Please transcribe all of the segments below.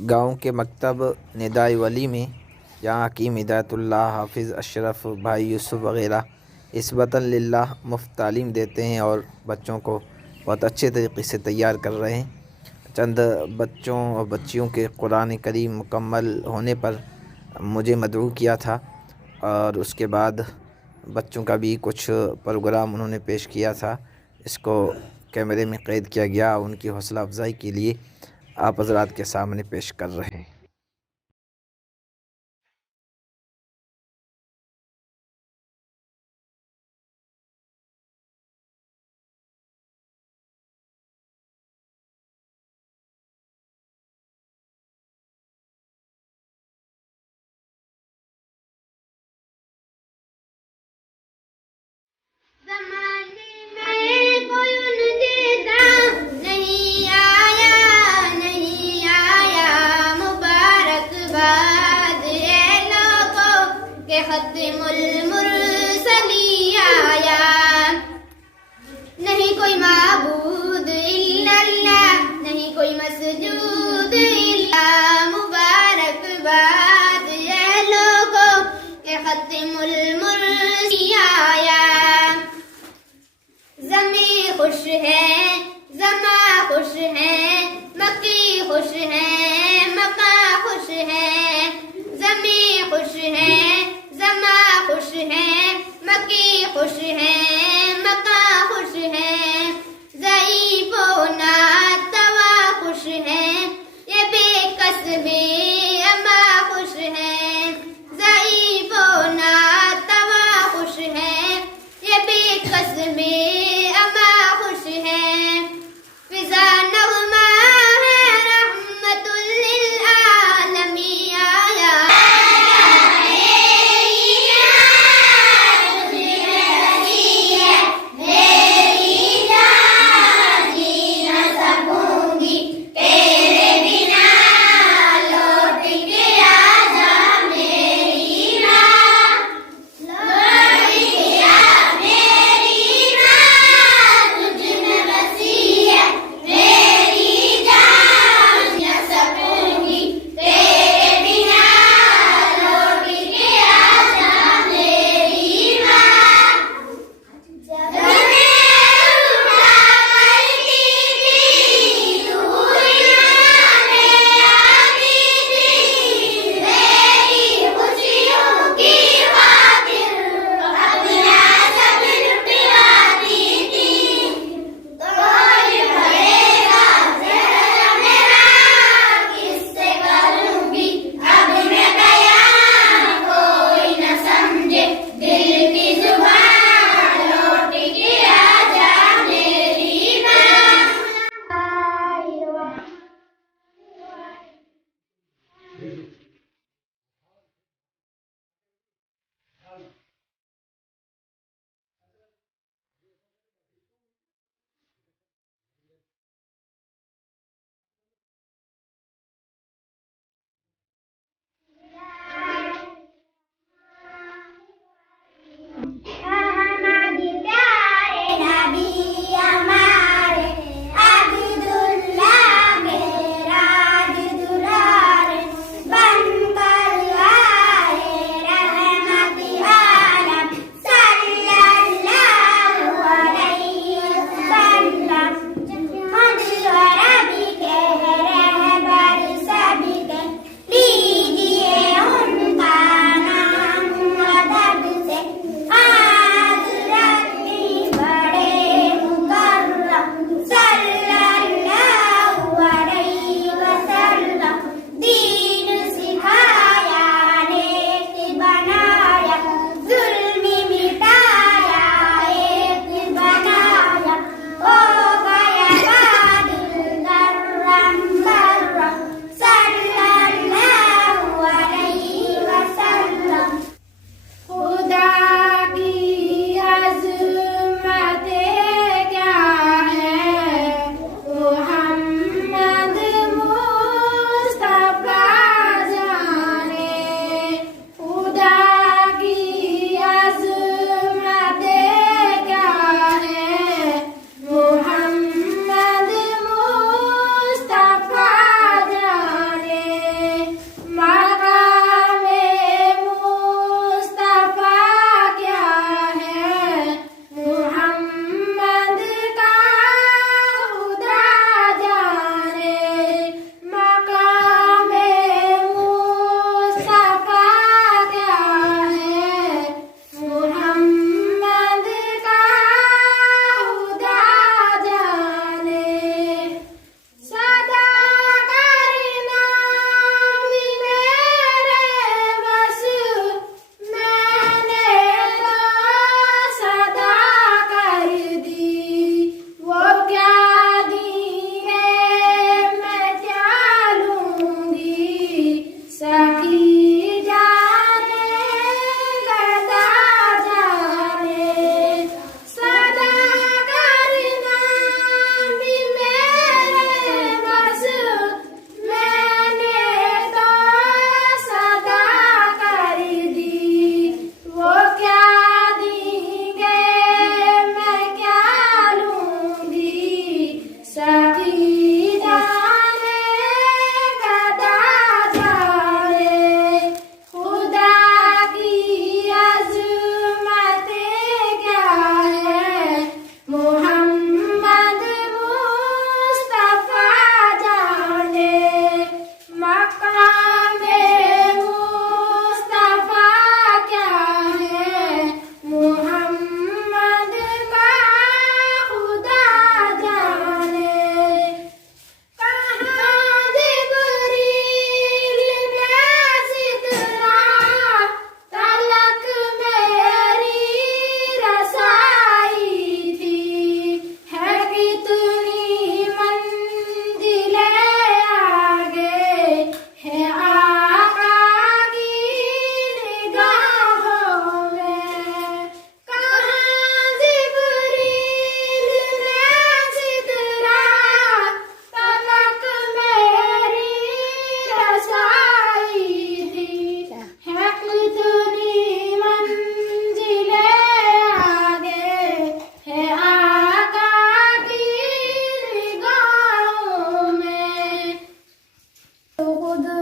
गांव के मकतब निदा ए वली में जहाँ हकीम हिदायतुल्लाह हाफिज़ अशरफ भाई यूसुफ वग़ैरह इसबतन लिल्लाह मुफ्त तालीम देते हैं और बच्चों को बहुत अच्छे तरीक़े से तैयार कर रहे हैं। चंद बच्चों और बच्चियों के कुरान करीम मुकम्मल होने पर मुझे मदऊ किया था और उसके बाद बच्चों का भी कुछ प्रोग्राम उन्होंने पेश किया था। इसको कैमरे में क़ैद किया गया। उनकी हौसला अफजाई के लिए आप हज़रात के सामने पेश कर रहे हैं। नहीं कोई माबूद इल्लल्लाह, नहीं कोई मसजूद इल्ला, मुबारकबाद ये लोगों के खत्मुल मुरसली आया। ज़मी खुश है, ज़मा खुश है, मक्की खुश है, मक्का खुश है। ज़मी खुश है, ज़मा खुश है, मक्की खुश है, मक्का खुश है। ज़ईफ़ो नातवा खुश है, ये बेकस बेअमा खुश है। ज़ईफ़ो नातवा खुश है, ये बेकस बेअमा खुश है। फ़िज़ा नग़मा है रहमतुल लिल आलमीन आया।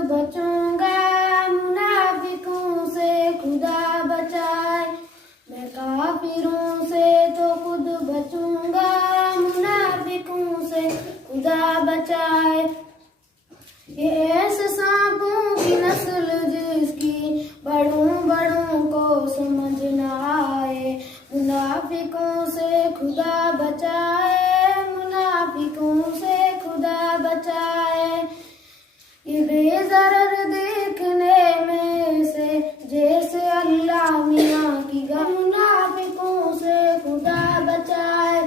बचूंगा मुनाफिकों से खुदा बचाए, मैं काफिरों से तो खुद बचूंगा मुनाफिकों से खुदा बचाए। ये ऐसे सांपों की नस्ल जिसकी बड़ों बड़ों को समझ न आए, मुनाफिकों से खुदा बचाए, मुनाफिकों से खुदा बचाए। ये बेज़रर देखने में से जैसे अल्लाह मियाँ की गाय, मुनाफिकों से खुदा बचाए।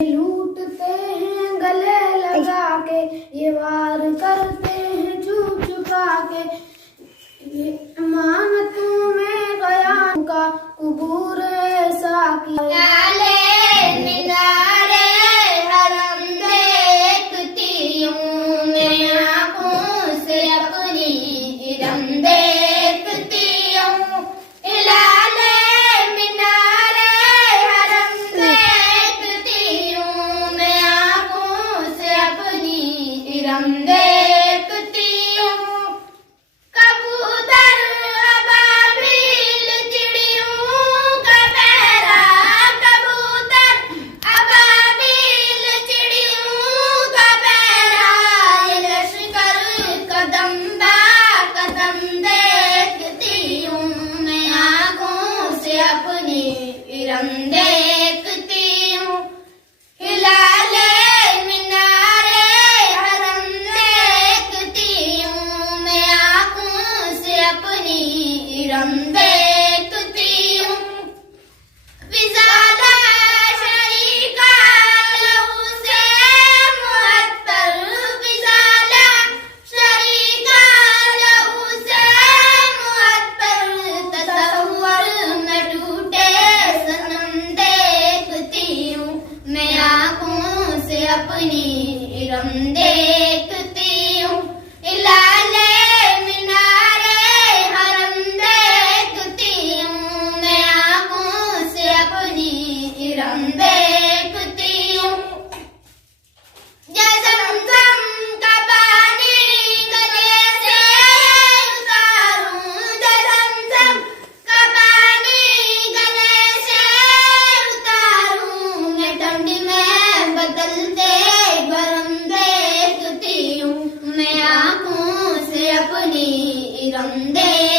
लूटते हैं गले लगा के, ये वार करते हैं छुप छुपा के, ये अमानतों में गया का कुबूर ऐसा किया। मीनारे हरम देखती हूँ मैं आँखों से अपनी इरम देखती हूँ। हिलाले मीनारे हरम देखती हूँ मैं आँखों से अपनी इरम देखती हूँ। कबूतर अबाबिल चिड़ियों का पैरा, कबूतर अबाबिल चिड़ियों का पैरा, ये लश्कर कदम बा कदम देखती हूँ मैं आँखों से अपनी इरम देखती हूँ। हिलाले मीनारे हरम देखती हूँ मैं आँखों से अपनी इरम देखती हूँ। विज़ाला शरीका लहू से मुअत्तर, विज़ाला शरीका लहू से मुअत्तर, तसव्वुर में टूटे सनम देखती हूँ मैं आँखों से अपनी इरम देखती हूँ। हिलाले मीनारे हरम देखती हूँ मैं आँखों से अपनी इरम देखती हूँ। जय ज़मज़म का पानी गले से उतारूं, जय ज़मज़म का पानी गले से उतारूं, मैं ठंडी में बदलते गरम देखती हूँ मैं आँखों से अपनी इरम देखती हूँ।